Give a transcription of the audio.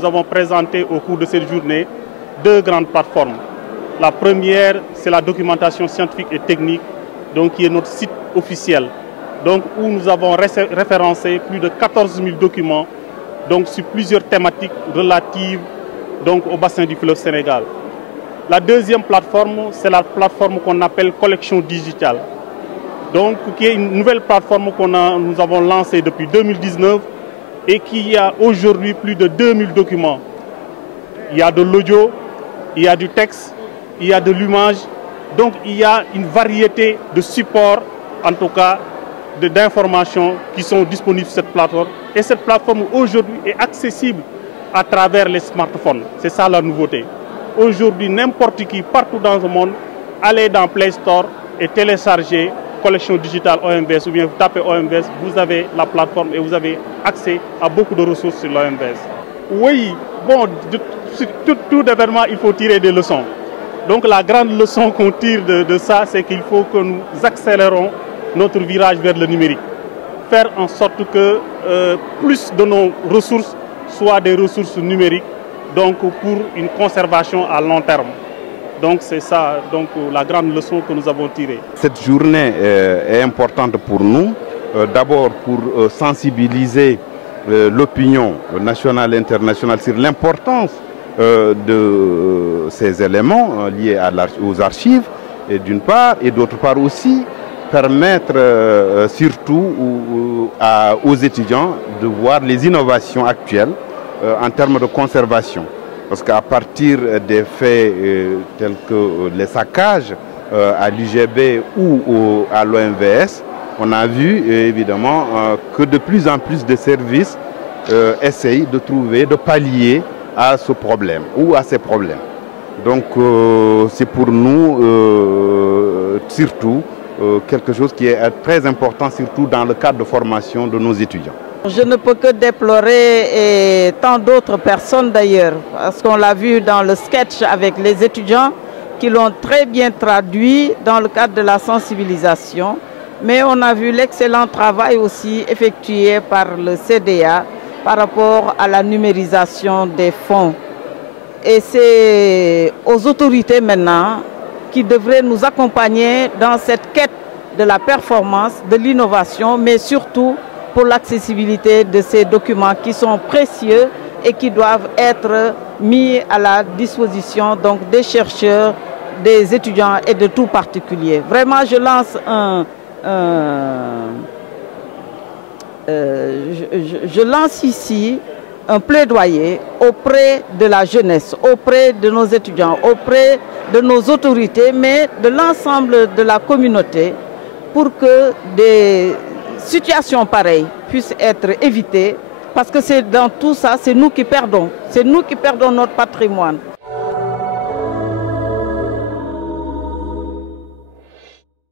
Nous avons présenté au cours de cette journée deux grandes plateformes. La première, c'est la documentation scientifique et technique, donc, qui est notre site officiel, donc, où nous avons référencé plus de 14 000 documents donc, sur plusieurs thématiques relatives donc, au bassin du fleuve Sénégal. La deuxième plateforme, c'est la plateforme qu'on appelle Collection Digitale, donc, qui est une nouvelle plateforme que nous avons lancée depuis 2019 et qui a aujourd'hui plus de 2000 documents. Il y a de l'audio, il y a du texte, il y a de l'image, donc il y a une variété de supports, en tout cas d'informations qui sont disponibles sur cette plateforme. Et cette plateforme aujourd'hui est accessible à travers les smartphones. C'est ça la nouveauté. Aujourd'hui, n'importe qui, partout dans le monde, allez dans Play Store et télécharger Collection Digitale OMVS ou bien vous tapez OMVS, vous avez la plateforme et vous avez accès à beaucoup de ressources sur l'OMVS. Oui, bon, sur tout événement, il faut tirer des leçons. Donc la grande leçon qu'on tire de ça, c'est qu'il faut que nous accélérons notre virage vers le numérique. Faire en sorte que plus de nos ressources soient des ressources numériques, donc pour une conservation à long terme. Donc c'est ça donc, la grande leçon que nous avons tirée. Cette journée est importante pour nous, d'abord pour sensibiliser l'opinion nationale et internationale sur l'importance de ces éléments liés aux archives, d'une part, et d'autre part aussi permettre surtout aux étudiants de voir les innovations actuelles en termes de conservation. Parce qu'à partir des faits tels que les saccages à l'UGB ou à l'OMVS, on a vu évidemment que de plus en plus de services essayent de trouver, de pallier à ce problème ou à ces problèmes. Donc c'est pour nous surtout quelque chose qui est très important, surtout dans le cadre de formation de nos étudiants. Je ne peux que déplorer, et tant d'autres personnes d'ailleurs, parce qu'on l'a vu dans le sketch avec les étudiants qui l'ont très bien traduit dans le cadre de la sensibilisation. Mais on a vu l'excellent travail aussi effectué par le CDA par rapport à la numérisation des fonds. Et c'est aux autorités maintenant qui devraient nous accompagner dans cette quête de la performance, de l'innovation, mais surtout pour l'accessibilité de ces documents qui sont précieux et qui doivent être mis à la disposition donc, des chercheurs, des étudiants et de tout particulier. Vraiment, je lance je lance ici un plaidoyer auprès de la jeunesse, auprès de nos étudiants, auprès de nos autorités, mais de l'ensemble de la communauté pour que des situations pareilles puissent être évitées, parce que c'est dans tout ça, c'est nous qui perdons notre patrimoine.